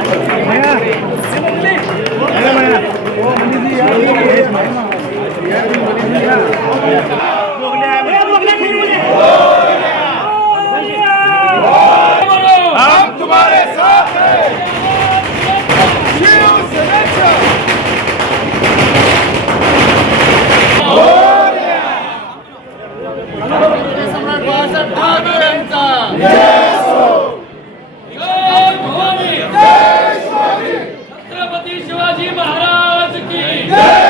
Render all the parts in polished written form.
हम तुम्हारे साथ हैं। शिवसेनेच्या सम्राट बाळासाहेब ठाकरे यांचा जय भवानी, जय शिवाजी, छत्रपती शिवाजी महाराज की जय,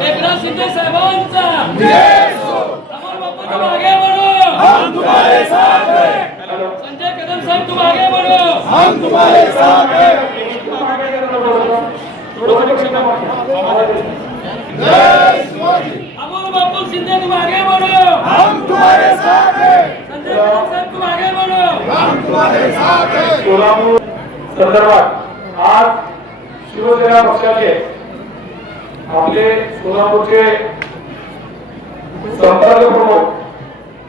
एकनाथ शिंदे साहेबांचा जय, अमर बापू तुम आगे बढ़ो, हम तुम्हारे साथ हैं, संजय कदम साहब तुम आगे बढ़ो, हम तुम्हारे साथ हैं, जय शिवाजी, अमर बापू शिंदे तुम आगे बढ़ो, हम तुम्हारे साथ हैं, संजय कदम साहब तुम आगे बढ़ो, हम तुम्हारे साथ हैं। सोलापूर संदर्भात आज शिवसेना पक्षाचे आपले सोलापूरचे संपर्क प्रमुख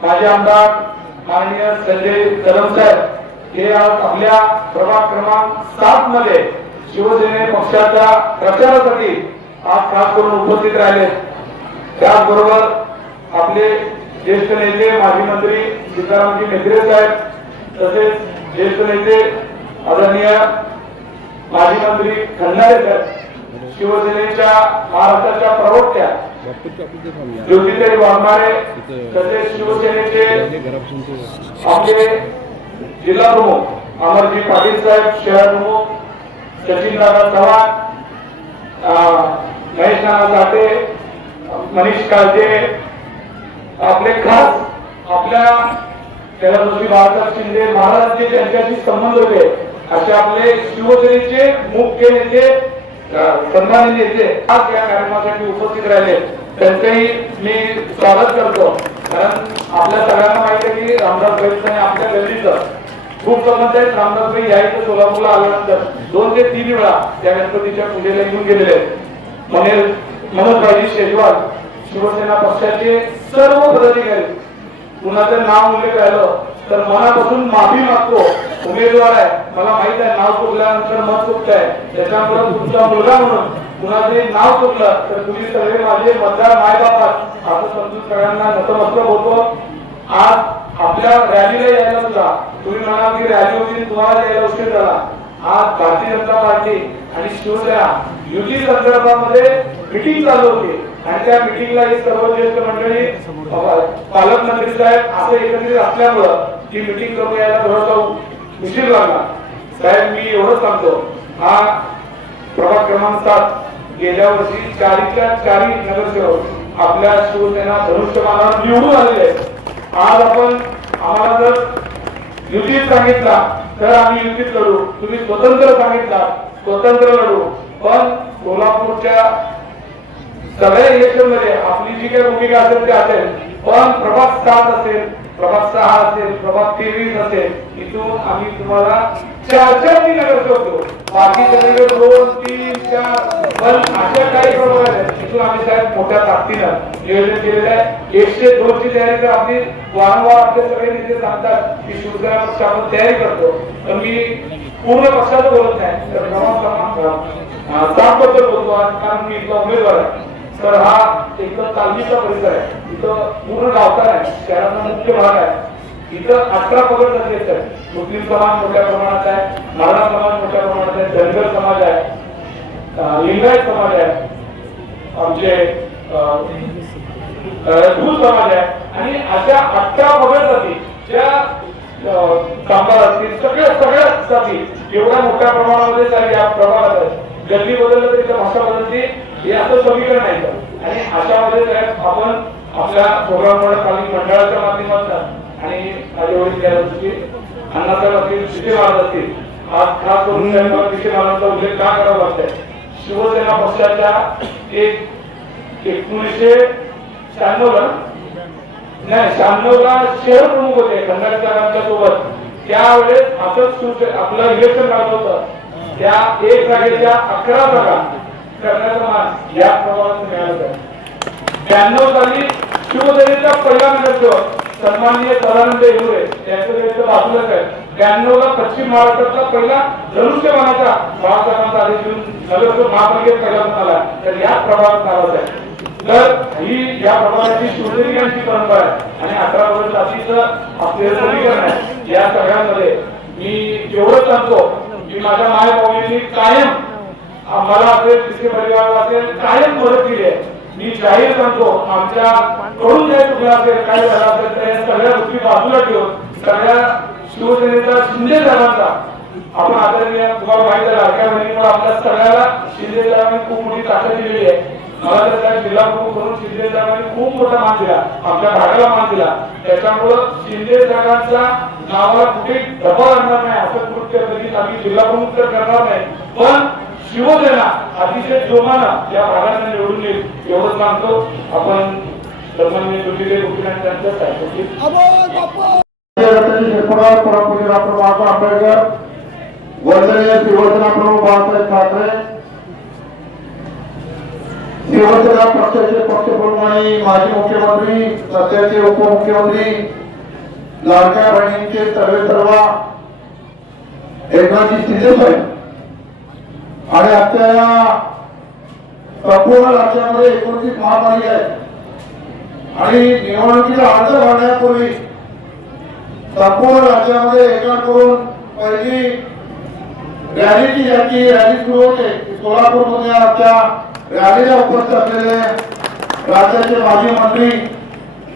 माजी आमदार माननीय संजय कदम साहेब हे आज आपल्या प्रभाग क्रमांक 7 मध्ये शिवसेने पक्षाच्या प्रचारासाठी आज खास करून उपस्थित राहिले। त्याचबरोबर आपले ज्येष्ठ नेते माजी मंत्री सीतारामजी मेत्रे साहेब तसेच ज्येष्ठ नेते आदरणीय माजी मंत्री खंडारे साहेब, शिवसेनेच्या महाराष्ट्राच्या प्रवक्त्या ज्योतिताई वाघमारे तसेच शिवसेनेचे आपले जिल्हा प्रमुख अमरजी पाटील साहेब, शहर प्रमुख सचिनदादा चव्हाण, महेश नाना साठे, मनीष काळजे, आपले खास आपल्या तेलंगणाचे बाळासाहेब शिंदे महाराजांचे त्यांच्याशी संबंध होते असे आपले शिवसेनेचे मुख्य नेते सन्माननीय नेते आज या कार्यक्रमासाठी उपस्थित राहिले। त्यांचेही मी स्वागत करतो, कारण आपल्या सगळ्यांना माहिती आहे की रामदास भाई आपल्या गल्लीचं खूप संबंध आहेत। रामदास भाई यायचं सोलापूरला आल्यानंतर 2 ते 3 वेळा त्या गणपतीच्या पूजेला येऊन गेलेले आहेत। मनोजभाई शेजवाल शिवसेना पक्षाचे सर्व पदाधिकारी, कुणाचं नाव उल्लेख राहिलं तर मनापासून माफी मागतो। उमेदवार आहे, मला माहित आहे नाव चुकल्यानंतर मत चुकतंय, त्याच्यामुळे तुमचा मुलगा म्हणून कुणाचे नाव चुकलं तर तुम्ही सगळे माझे मतदार मायबापात असं समजून सगळ्यांना नतमस्तक होतो। आज आपल्या रॅलीला यायला सुद्धा तुम्ही म्हणाल की रॅली होती तुम्हाला यायला उशीर झाला। आज भारतीय जनता पार्टी आणि शिवसेना युती संदर्भामध्ये मीटिंग चालू होती आणि त्या मीटिंगला ही सर्व ज्येष्ठ मंडळी पालकमंत्री साहेब असे एकत्रित असल्यामुळं ही मीटिंग करून यायला थोडासा उशीर लागला। साहेब मी एवढंच सांगतो, हा प्रभाग क्रमांक 7 गेल्या वर्षी 4 नगरसेवक आपल्या शिवसेना धनुष्यबाणावर निवडून आलेले आहेत। आज आपण आम्हाला जर युतीत सांगितला तर आम्ही युतीत लढू, तुम्ही स्वतंत्र सांगितला स्वतंत्र लढू, पण सोलापूरच्या सगळ्या इलेक्शन मध्ये आपली जी काही भूमिका असेल ते असेल, पण प्रभाग 7 असेल, प्रभाग 6 असेल, प्रभाग 23 असेल, इथून आम्ही तुम्हाला 4 नगरसेवक देऊ। बाकी सगळे 2, 3, 4 पण अशा काही प्रभाग आहेत इथून आम्ही साहेब मोठ्या ताकदीनं नियोजन केलेलं आहे। 102 ची तयारी तर आपली वारंवार आपले सगळे नेते सांगतात की शिवसेना पक्ष आपण तयारी करतो, पण मी पूर्ण पक्षाचं बोलत नाही तर प्रभाग क्रमांक 7 बद्दल बोलतो, कारण मी इथला उमेदवार आहे। तर हा एकदम तालमीचा परिसर आहे, इथं पूर्ण गावठाण आहे, शहराचा मुख्य भाग आहे। इथं 18 पगड जाती आहेत, मुस्लिम समाज मोठ्या प्रमाणात आहे, मराठा समाज मोठ्या प्रमाणात आहे, धनगर समाज आहे, लिंगायत समाज आहे, आमचे हिंदू समाज आहे आणि अशा 18 पगड जाती ज्या कामगार असतील सगळ्या जाती एवढ्या मोठ्या प्रमाणामध्ये या प्रभागात आहेत। गल्ली बदललं तरी भाषा बदलते हे असं समीकरण आहे आणि अशामध्ये आपण आपल्या प्रोग्रामवर स्थानिक मंडळाच्या माध्यमातून आणि माझे वडील अण्णासाहेब असतील, शिंदे महाराज असतील, आज खास करून शिंदे महाराजांचा उल्लेख का करावा लागतोय। शिवसेना पक्षाच्या 1996 ला शहर प्रमुख होते खंडारे साहेबांच्या सोबत, त्यावेळेस असंच आपलं इलेक्शन लागलं होतं, त्या 1 जागेच्या 11 जागा करण्याचा मान या प्रभागातून मिळाला। 92 साली शिवसेनेचा पहिला नगरसेवक सन्माननीय सदानंद येवले यांचं बाजूलाच आहे, 92ला पश्चिम महाराष्ट्रातला पहिला धनुष्यबाणाचा बाळासाहेबांचा आदेश घेऊन नगरसेवक महापालिकेत पहिला आला, तर या प्रभागात नाराज आहे. तर ही या प्रभागाची शिवसैनिकांची परंपरा आहे आणि 18 वर्ष जातीचं आपले समीकरण आहे. या सगळ्यांमध्ये मी एवढं सांगतो की माझ्या मायबाबांनी कायम आम्हाला असेल, तिथे परिवाराला असेल, कायम मदत केली आहे. मी जाहीर सांगतो, आमच्या कडून जे चुकलं असेल, काय झालं असेल, तर या सगळ्या गोष्टी बाजूला ठेवून सगळ्या शिवसेनेचा, शिंदे साहेबांचा, आपण आदरणीय तुम्हाला माहिती आहे लाडक्या बहिणीमुळे आपल्या सगळ्याला शिंदे साहेबांनी खूप मोठी ताकद दिलेली आहे. मला तर त्या जिल्हा प्रमुख म्हणून शिंदे साहेबांनी खूप मोठा मान दिला, आमच्या भागाला मान दिला. त्याच्यामुळं शिंदे साहेबांच्या नावाला कुठे दबाव आणणार नाही असं कृत्य कधीच आम्ही जिल्हा प्रमुख तर करणार नाही, पण शिवसेना अतिशय जोमानं या भागात निवडून येईल एवढंच मानतो. आपण सन्माननीय ज्योतिराव फुले यांच्या साहित्याची आंबेडकर, वंदनीय शिवसेना प्रमुख बाळासाहेब ठाकरे, शिवसेना पक्षाचे पक्षप्रमुख आणि माजी मुख्यमंत्री, सध्याचे उपमुख्यमंत्री, लाडक्या बहिणींचे सर्व एकनाथजी शिंदे साहेब आणि आजच्या या संपूर्ण राज्यामध्ये 29 महापालिका आहे आणि निवडणुकीचा अर्ज भरण्यापूर्वी संपूर्ण राज्यामध्ये एकत्र करून पहिली रॅलीची ज्याची रॅली सुरू होते, सोलापूरमध्ये आजच्या रॅलीला उपस्थित असलेले राज्याचे माजी मंत्री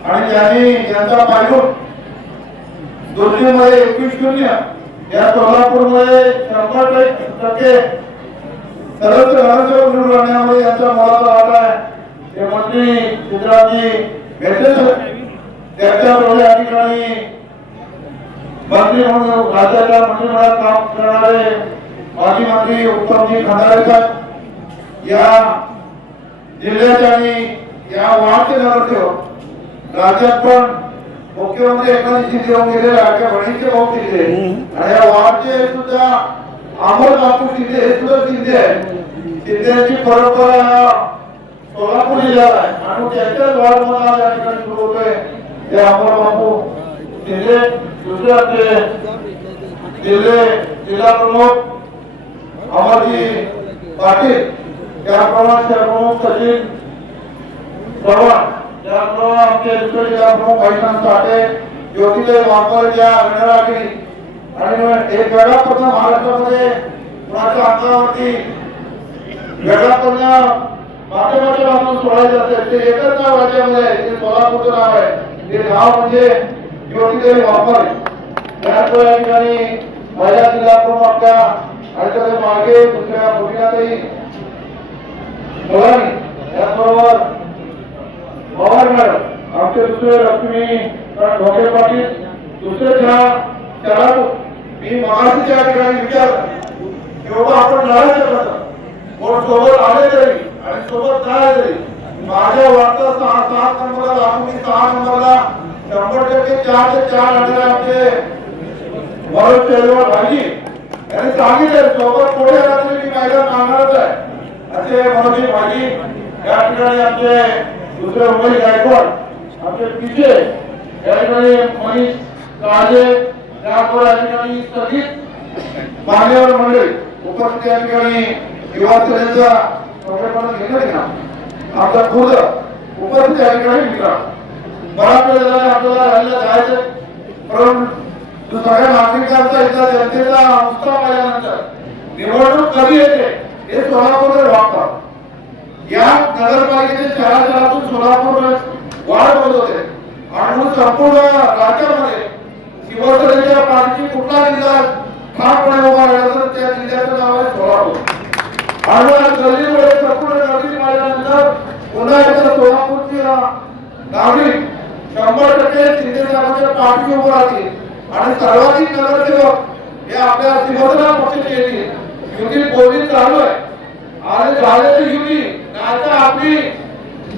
आणि ज्यांनी जनता पायलट दुर्गीमध्ये 21-0 या सोलापूरमध्ये 100% सदस्य नगरसेवक निवडून आणण्यामध्ये यांचा मोलाचा वाटा आहे. ते मंत्री सिद्धरामजी भेटे त्यांच्याबरोबर या ठिकाणी मंत्री म्हणून राज्याच्या मंत्रिमंडळात काम करणारे माजी मंत्री उत्तमजी खंडारे साहेब, या जिल्ह्याचे आणि या वार्डचे नगरसेवक, राज्यात पण मुख्यमंत्री एकनाथ शिंदे होऊन गेले, लाडक्या बहिणीचे भाऊ शिंदे आणि या वार्डचे सुद्धा अमर बापू शिंदे हे सुद्धा शिंदे आहे. शिंदेची परंपरा सोलापूर जिल्ह्यात आहे आणि त्यांच्याच वार्डमध्ये या ठिकाणी सुरू होते ते अमर बापू शिंदे. दुसरे आपले जिल्हा प्रमुख अमरजी पाटील, त्याप्रमाणे प्रमुख सचिन चव्हाण, त्याप्रमाणे आमचे दुसरे जिल्हा प्रमुख भाईसाहेब साठे, ज्योतिराव वाघमारेच्या गणरागिरी आणि एक वेगळा प्रश्न महाराष्ट्रामध्ये कुणाच्या अंगावरती वेगळा प्रश्न माध्यमाच्या बाजून सोडायचं असेल ते एकच नाव राज्यामध्ये आहे, ते सोलापूरचं नाव आहे. ते नाव म्हणजे ज्योतिराव वाघमारे. त्याचवेळी या ठिकाणी महिला जिल्हा प्रमुख आपल्या आणि मागे दुसऱ्या भूमिकातही मुलांनी, त्याचबरोबर पवार मॅडम, आमचे दुसरे लक्ष्मी ढोके पाटील, दुसरे खेळाडू. मी मगाशी त्या ठिकाणी विचार एवढं आपण लढायचं कसं, कोण सोबत आले तरी आणि सोबत नाही तरी माझ्या वाटतं 6 नंबरला दाखवून 6 नंबरला 100% 4 ते 4 लढणारे आमचे भरत चेलवाड भाजी यांनी सांगितले सोबत पुढे आला तरी मी मैदान मागणारच आहे असे मनोजी भाजी. या ठिकाणी आमचे दुसरे उमेश गायकवाड, आमचे पिछे या ठिकाणी मनीष काळे, त्यावर या ठिकाणी स्थगित मान्यवर मंडळी उपस्थित या ठिकाणी युवा सेनेचा संघटना घेणार ना आमचा खुर्द उपस्थित या ठिकाणी मित्र. बराच वेळ झाला आपल्याला राहिला जायचं, परंतु सगळ्या नागरिकांचा इथला जनतेचा उत्साह पाहिल्यानंतर निवडणूक कधी येते हे सोलापूरमध्ये वाटतं. या नगरपालिकेचे शहरातून सोलापूर वाढ होत होते आणि संपूर्ण राज्यामध्ये शिवसेनेच्या पार्टीची कुठला जिल्हा ठामपणे उभा राहिला तर त्या जिल्ह्याचं नाव आहे सोलापूर. आणि गल्लीमुळे संपूर्ण गर्दी पाहिल्यानंतर पुन्हा एकदा सोलापूरची नागरिक 100% शिंदे साहेबांच्या पार्टी उभं राहतील आणि सर्वाधिक नगरसेवक हे आपल्या शिवसेना पक्षाचे येतील. युती बोलणी चालू आहे आणि झालेली युती आता आपली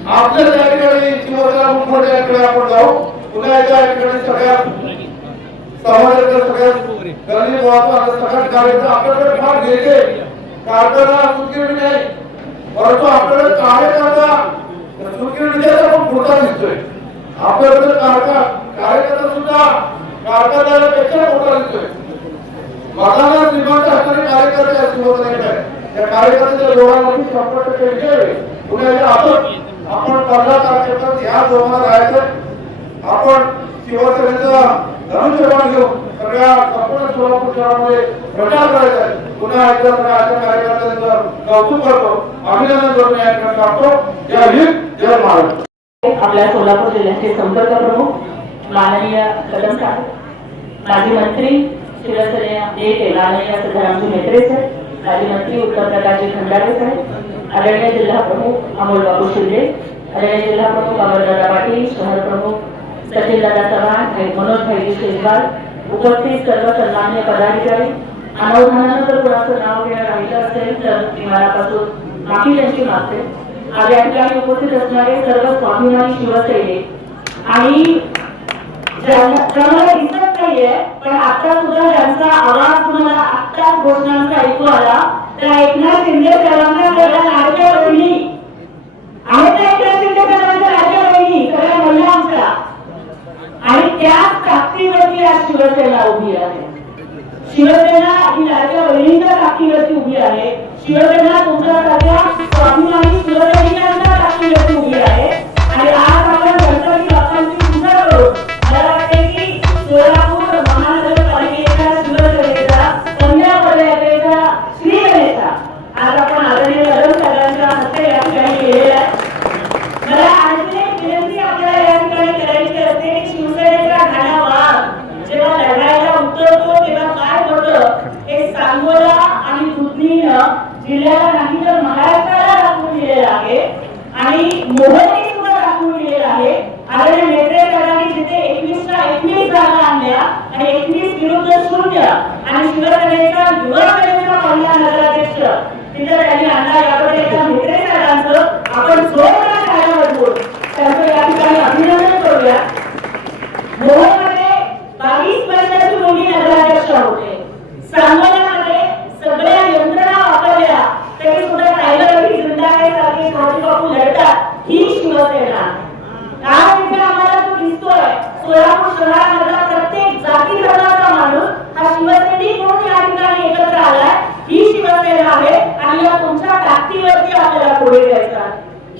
आपल्या त्या ठिकाणी शिवसेना मुख्यमंत्री याकडे आपण जाऊ. पुन्हा एकदा या ठिकाणी सगळ्या समाजाच्या सगळ्या गल्ली महत्वाच्या सगळ्या कार्यक्रम आपल्याकडे फार घेते कारखाना सुकिरणी नाही, परंतु आपल्याकडे कार्यकर्ता सुकिरणीचा पण मोठा दिसतोय. आपल्याकडे कार्यकर्ता सुद्धा कारखान्यापेक्षा मोठा दिसतोय. मतदानात श्रीमंत असणारे कार्यकर्ते शिवसेनेकडे त्या कार्यकर्त्याच्या जोरावरती 100% विजय होईल. पुण्याच्या आपण 15 तारखेला ह्या जोरावर राहायचं. आपण शिवसेनेचा धनुष्यबाण घेऊन सगळ्या संपूर्ण सोलापूर शहरामध्ये प्रचार करायचा आहे. पुन्हा एकदा सगळ्या कार्यकर्त्यांचं कौतुक करतो, अभिनंदन करतो. या ठिकाणी सांगतो जय हिंद जय महाराष्ट्र. आपल्या सोलापूर जिल्ह्याचे संपर्क प्रमुख माननीय कदम साहेब, माजी मंत्री शिवसेना नेते माननीय सिद्धरामजी मेत्रे साहेब, माजी मंत्री उत्तर प्रकाशजी खंडारे साहेब, आदरणीय जिल्हा प्रमुख अमोल बाबू शिंदे, आदरणीय जिल्हा प्रमुख अमरदादा पाटील, शहर प्रमुख सचिनदादा चव्हाण, मनोज भाई शेजवाल, उपस्थित सर्व सन्मान्य पदाधिकारी. अनावधानानं जर कोणाचं नाव घेणं राहिलं असेल तर मी मनापासून माफी त्यांची मागते. आज या ठिकाणी उपस्थित असणारे सर्व स्वाभिमानी शिवसैनिक आणि ज्याला दिसत नाहीये पण आता सुद्धा ज्यांचा आवाज तुम्हाला आत्ताच घोषणांचा ऐकू आला त्या एकनाथ शिंदे साहेबांना सगळ्या लाडक्या बहिणी आहेत. एकनाथ शिंदे साहेबांच्या लाडक्या बहिणी सगळ्या महिला आमच्या आणि त्या ताकदीवरती आज शिवसेना उभी आहे. शिवसेना ही लाडक्या बहिणींच्या ताकदीवरती उभी आहे. शिवसेना तुमच्यासारख्या स्वाभिमानी शिवसैनिकांच्या ताकदीवरती उभी आहे. आणि आज आपण गणपती बाप्पांची पूजा करून मला वाटते की सोलापूर महानगरपालिकेच्या शिवसेनेचा कन्या पदयात्रेचा श्रीगणेशा आज आपण आदरणीय कदम साहेबांच्या हस्ते या ठिकाणी केलेला आहे. मला आणखी एक विनंती आपल्याला या ठिकाणी करायची असते की शिवसेनेचा ठाणा वाघ जेव्हा लढायला उतरतो तेव्हा काय होतं हे सांगोला आणि दुधनीनं जिल्ह्याला नाही तर महाराष्ट्राला दाखवून दिलेलं आहे आणि मोहनी सुद्धा दाखवून दिलेलं आहे. आदरणीय मेत्रे साहेबांनी जिथे 21 जागा आणल्या आणि 21 विरुद्ध 0 आणि शिवसेनेचा युवा सेनेचा पहिला नगराध्यक्ष तिथे त्यांनी आणला. याबद्दल एका मेत्रे साहेबांचं आपण जोरदार टाळ्या वाजवून त्यांचं या ठिकाणी अभिनंदन करूया. मोहोळमध्ये 22 वर्षाची मुलगी नगराध्यक्ष होते. सांगोल्यामध्ये सगळ्या यंत्रणा वापरल्या तरी सुद्धा टायगर जिंदाळे सारखे शिवाजी बापू लढतात ही शिवसेना. आज इथे आम्हाला जो दिसतोय सोलापूर शहरामधला प्रत्येक जाती धर्माचा माणूस हा शिवसैनिक म्हणून या ठिकाणी एकत्र आलाय. ही शिवसेना आहे आणि या तुमच्या ताकदीवरती आपल्याला पुढे जायचं.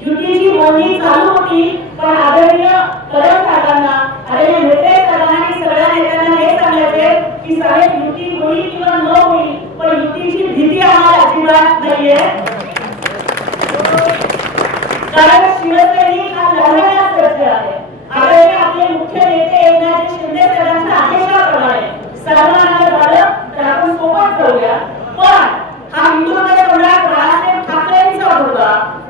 युतीची मोहीम चालू होती पण आदरणीय कदम साहेबांना आदरणीय मेत्रे साहेबांना आणि सगळ्या नेत्यांना हे सांगायचे की साहेब युती होईल किंवा न होईल पण युतीची भीती आम्हाला अजिबात नाहीये. कारण शिवसैनिक हा लढण्यास सज्ज आहे. आदरणीय आपले मुख्य नेते एकनाथ शिंदे साहेबांच्या आदेशाप्रमाणे सर्वांना झालं तर आपण सोबत जाऊया. पण हा हिंदुत्व सम्राट बाळासाहेब ठाकरेंचा भगवा,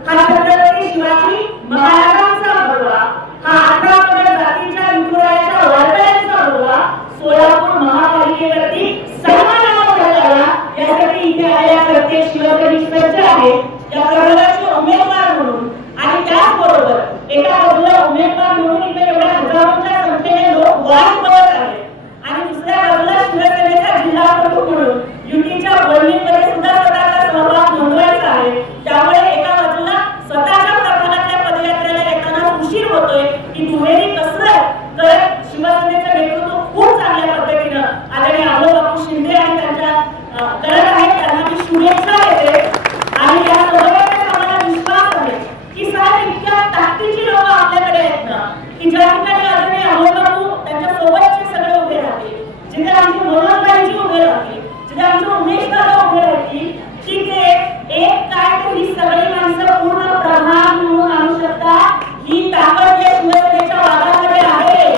हा छत्रपती शिवाजी महाराजांचा भगवा, हा 18 पगड जातीच्या विठुरायाच्या वारकऱ्यांचा भगवा सोलापूर महापालिकेवरती सर्वांना करावा यासाठी इथे आलेल्या प्रत्येक शिवसैनिक सज्ज आहे. या प्रभागाचे उमेदवार म्हणून आणि त्याचबरोबर एका बाजूला उमेदवार म्हणून इथे एवढ्या हजारोंच्या संख्येने लोक वाट बघत आहेत आणि दुसऱ्या बाजूला शिवसेनेचा जिल्हा प्रमुख म्हणून युतीच्या बोलणीमध्ये सुद्धा स्वतःचा सहभाग नोंदवायचा आहे. त्यामुळे एका बाजूला स्वतःच्या प्रभागातल्या पदयात्रेला येताना उशीर होतोय की दुहेरी कसरत करत शिवसेनेचं नेतृत्व खूप चांगल्या पद्धतीनं आदरणीय अमोल बापू शिंदे आणि त्यांच्या करत आहेत. त्यांना मी शुभेच्छा देते आणि यासोबतच आम्हाला विश्वास आहे की साहेब इतक्या ताकदीची लोक आपल्याकडे आहेत ना की ज्या ठिकाणी आदरणीय अमोल बापू त्यांच्या सोबतचे सगळे उभे राहतील, जिथे आमची मनोजबाईंची उभे राहतील, जिथे आमचे उमेश दादा उभे राहतील, तिथे एक काय तर ही सगळी माणसं पूर्ण प्रभाग म्हणून आणू शकतात. ही ताकद या शिवसेनेच्या वादामध्ये आहे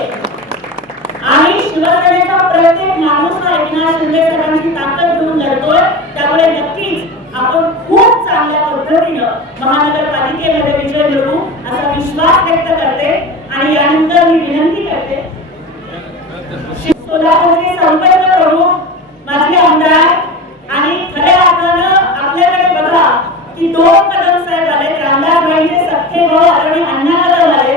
आणि शिवसेनेचा प्रत्येक माणूस हा एकनाथ शिंदे साहेबांची ताकद घेऊन लढतोय. त्यामुळे नक्कीच आपण खूप चांगल्या पद्धतीनं महानगरपालिकेमध्ये विजय मिळवू असा विश्वास व्यक्त करते आणि यानंतर मी विनंती करते सोलापूरचे संपर्क प्रमुख माझे आमदार आणि खऱ्या अर्थानं आपल्याकडे बघा की 2 कदम साहेब आले. रामदासबाईंचे सख्खे भाऊ आदरणीय अण्णा कदम आले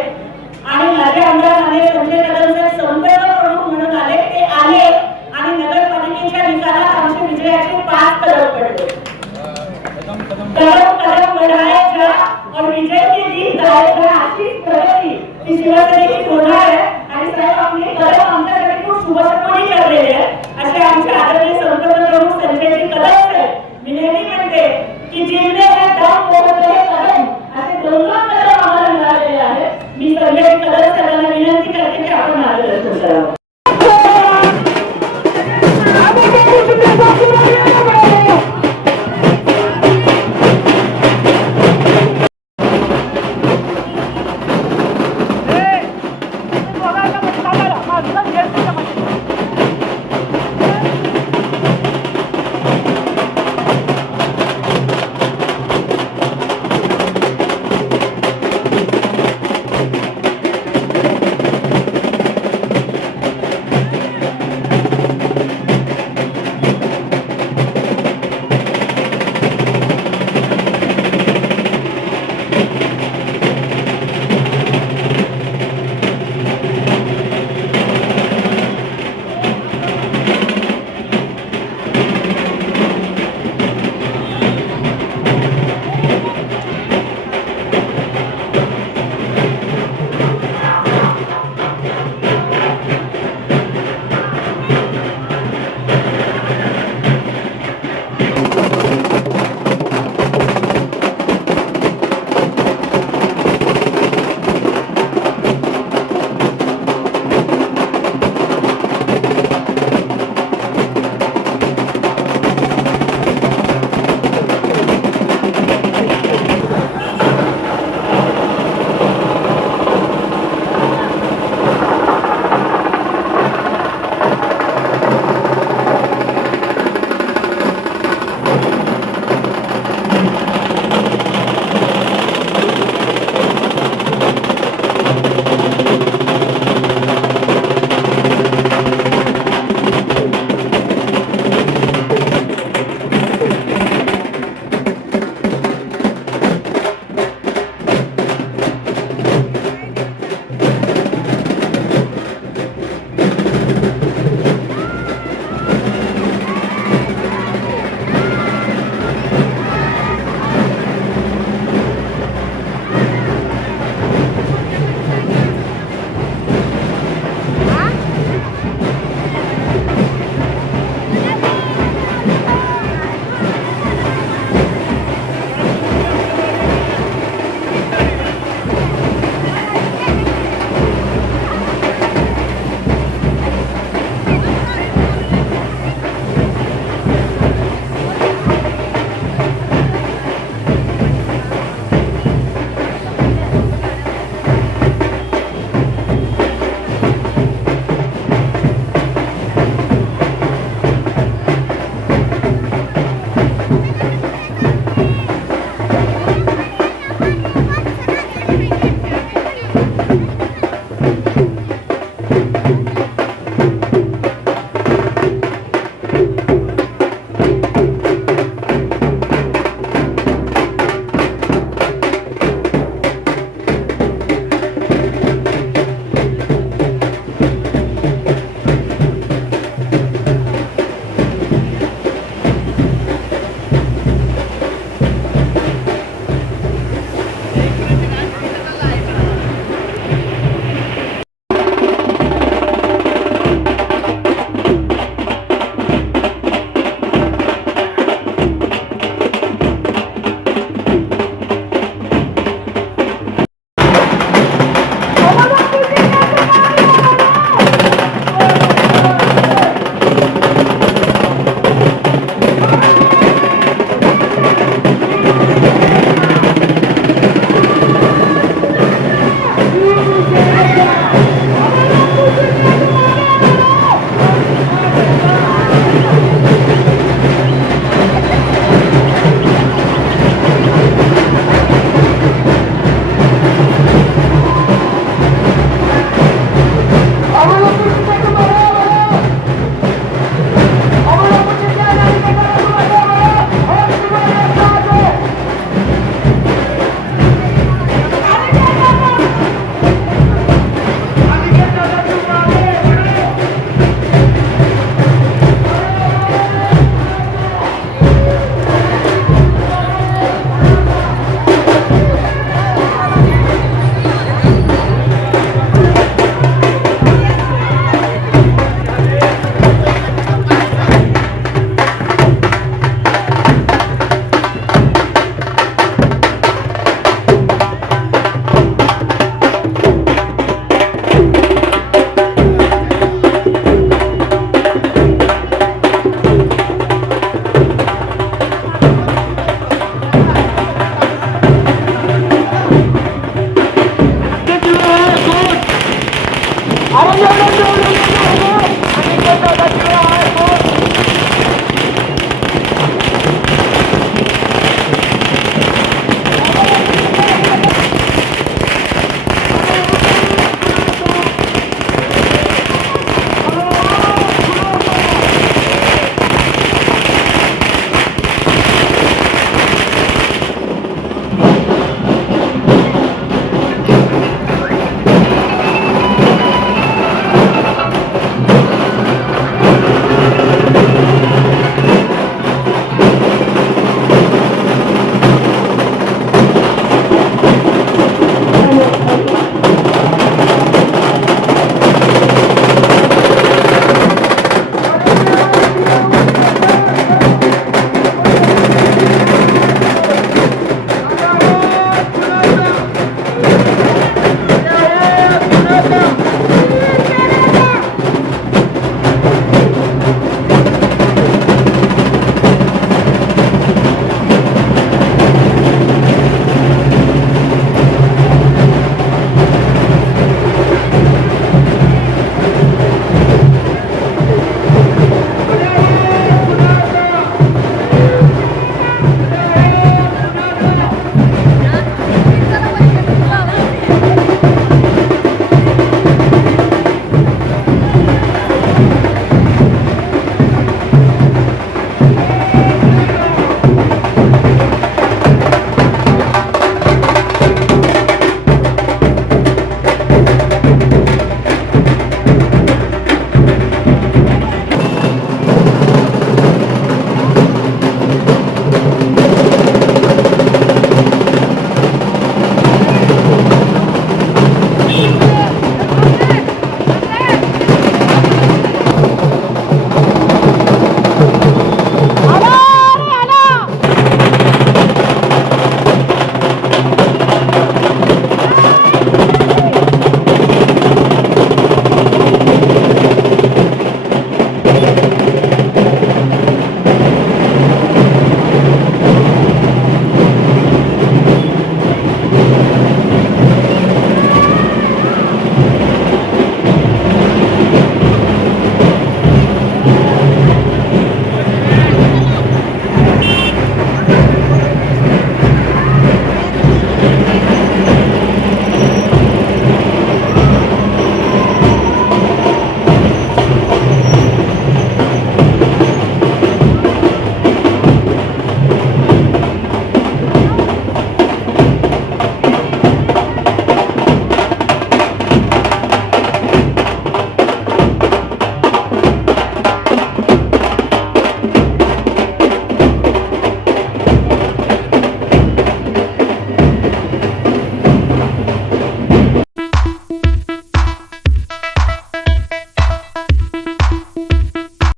आणि माझे आमदार आले संजय कदम साहेब संपर्क प्रमुख म्हणून आले. ते आले आणि नगरपालिकेच्या निकालात आमच्या विजयाचे 5 कदम पडले. कदम कदम बढ़ाएगा और विजय के गीत गाएगा अशीच प्रगती ही शिवसेनेची होणार आहे. आणि साहेब आपले कदम आमच्यासाठी खूप शुभसंपन्नी ठरलेले आहेत असे आमचे आदरणीय संपर्क प्रमुख